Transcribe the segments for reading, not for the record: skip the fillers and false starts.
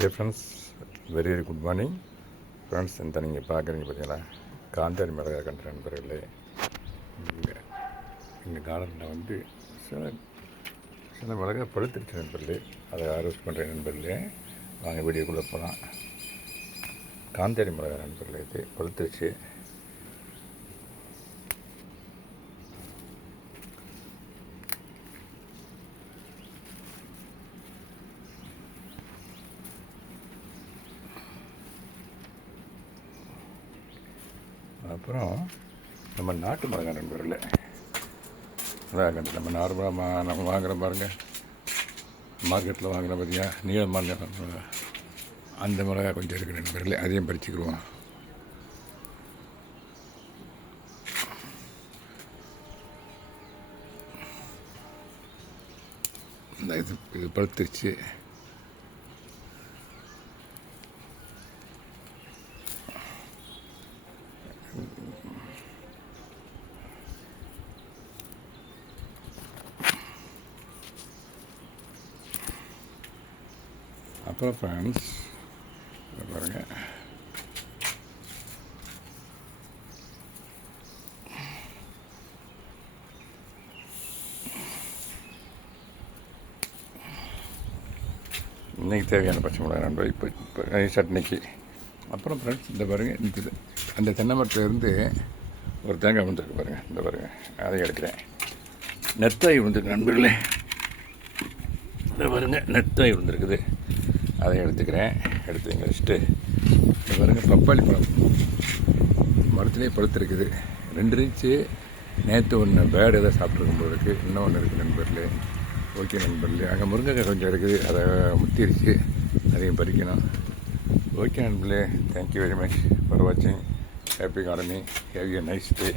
Hey friends, very very good morning friends. இந்த நீங்கள் பார்க்குறீங்க பார்த்தீங்களா, காந்தாரி மிளகா கண்ட நண்பர்களே. எங்கள் கார்டனில் வந்து சில சில மிளகா பழுத்துருச்சு நண்பர்களே. அதை ஹார்வெஸ்ட் பண்ணுற நண்பர்களே, வாங்க வீடியோக்குள்ளே போகலாம். காந்தாரி மிளகா நண்பர்களே, இது பழுத்துருச்சு. அப்புறம் நம்ம நாட்டு மிளகா நண்பர்களே, மிளகா நம்ம நார்மலாக நம்ம வாங்குகிற பாருங்கள், மார்க்கெட்டில் வாங்குகிற பார்த்தீங்கன்னா நீளமான மிளகா, அந்த மிளகா கொஞ்சம் இருக்குது நண்பர்களே. அதையும் பறிச்சுக்கிடுவோம். இந்த இது பழுத்துருச்சு. அப்புறம் ஃப்ரெண்ட்ஸ் பாருங்கள், இன்றைக்கி தேவையான பச்சை மிளகா நண்பர் இப்போ சட்னிக்கு. அப்புறம் ஃப்ரெண்ட்ஸ் இந்த பாருங்கள், இந்த அந்த தென்னை மரத்துலேருந்து ஒரு தேங்காய் விழுந்துருக்கு பாருங்கள், இந்த பாருங்கள், அதை எடுக்கிறேன். நெத்தாய் விழுந்துருக்கு நண்பர்களே, இந்த பாருங்கள் நெத்தாய் விழுந்துருக்குது, அதை எடுத்துக்கிறேன். எடுத்து இங்கே வச்சுட்டு இந்த பாருங்கள், பப்பாளி பழம் மரத்துலேயே பழுத்துருக்குது. 2 இருந்துச்சு. நேற்று ஒன்று பேடு எதாவது சாப்பிட்ருக்கும் போது இருக்குது, இன்னொன்று இருக்குது நண்பர்களே. ஓகே நண்பர்களே, அங்கே முருங்கைக்காய் கொஞ்சம் இருக்குது, அதை முத்திருச்சு, அதையும் பறிக்கணும். ஓகே நண்பர்களே, தேங்க்யூ வெரி மச் ஃபார் வாட்சிங். Happy gardening, have a nice day.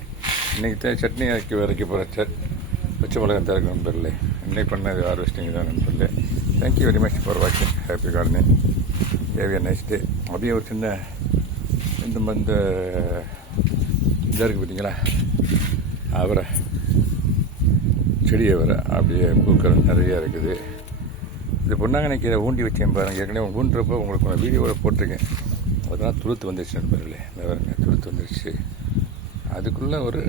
இன்றைக்கி சட்னி வரைக்க போகிற பச்சை மிளகாய் தான் இருக்குது நண்பர்களே. இன்னைக்கு பண்ணது ஹார்வெஸ்டிங் தான் நண்பர்களே. தேங்க்யூ வெரி மச் ஃபார் வாட்சிங். Happy gardening, have a nice day. அப்படியே ஒரு சின்ன இந்த இதாக இருக்குது பார்த்தீங்களா, அவரை செடியை வர அப்படியே பூக்கள் நிறையா இருக்குது. இது பொன்னாங்கண்ணி கீரை ஊண்டி வச்சேன் பாருங்கள். ஏற்கனவே ஊன்றப்போ உங்களுக்கு வீடியோவில் போட்டிருக்கேன். அதெல்லாம் துளுத்து வந்துருச்சு நண்பர்களே. இந்த வரங்க துளுத்து வந்துருச்சு. அதுக்குள்ளே ஒரு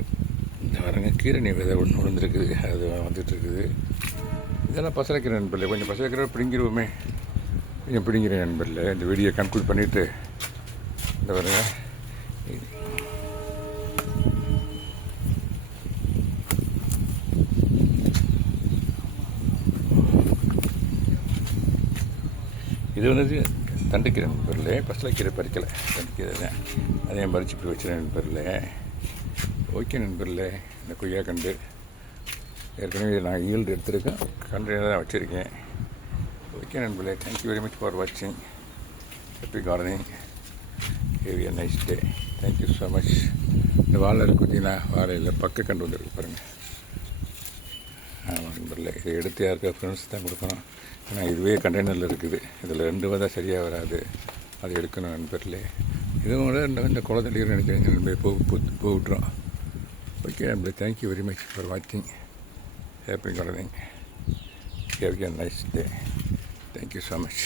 இந்த வரங்க கீரை விதை ஒன்று விழுந்துருக்குது, அது வந்துட்டுருக்குது. இதெல்லாம் பசலைக்கிற நண்பர்களே, கொஞ்சம் பசலைக்கிற பிடிங்கிருவோமே, கொஞ்சம் பிடிங்கிறேன் நண்பர்களே. இந்த வீடியோ கன்க்ளூட் பண்ணிவிட்டு இந்த வரங்க இது வந்து தண்டுக்கீரை நண்பர்களே, பசலைக்கீரை பறிக்கலை, தண்டுக்கீரை தான். அதையும் பறிச்சு போய் வச்சுருக்கேன் நண்பர்களே. ஓகே நண்பர்களே, இந்த கொய்யா கண்டு ஏற்கனவே நான் ஈல்டு எடுத்துருக்கேன், கண்டு தான் வச்சுருக்கேன். ஓகே நண்பர்களே, தேங்க்யூ வெரி மச் ஃபார் வாட்சிங். Happy gardening, have a nice day. Thank you so much. இந்த வாழை இருக்கு பார்த்தீங்கன்னா, வாழையில் பக்க கண்டு வந்துருக்கு பாருங்கள். ஆமாம் நண்பர்களே, இதை எடுத்து யாருக்கா ஃப்ரெண்ட்ஸ் தான் கொடுக்கணும். ஏன்னா இதுவே கண்டெய்னரில் இருக்குது. இதில் 2 வதை சரியாக வராது, அதை எடுக்கணும் நண்பர்களே. இதுவும் கூட இந்த குளத்தடியில் நினைக்கிறேன் நண்பர் பூ விட்டுரும். ஓகே நண்பர், தேங்க்யூ வெரி மச் ஃபார் வாட்சிங். Happy gardening, have a nice day. Thank you so much.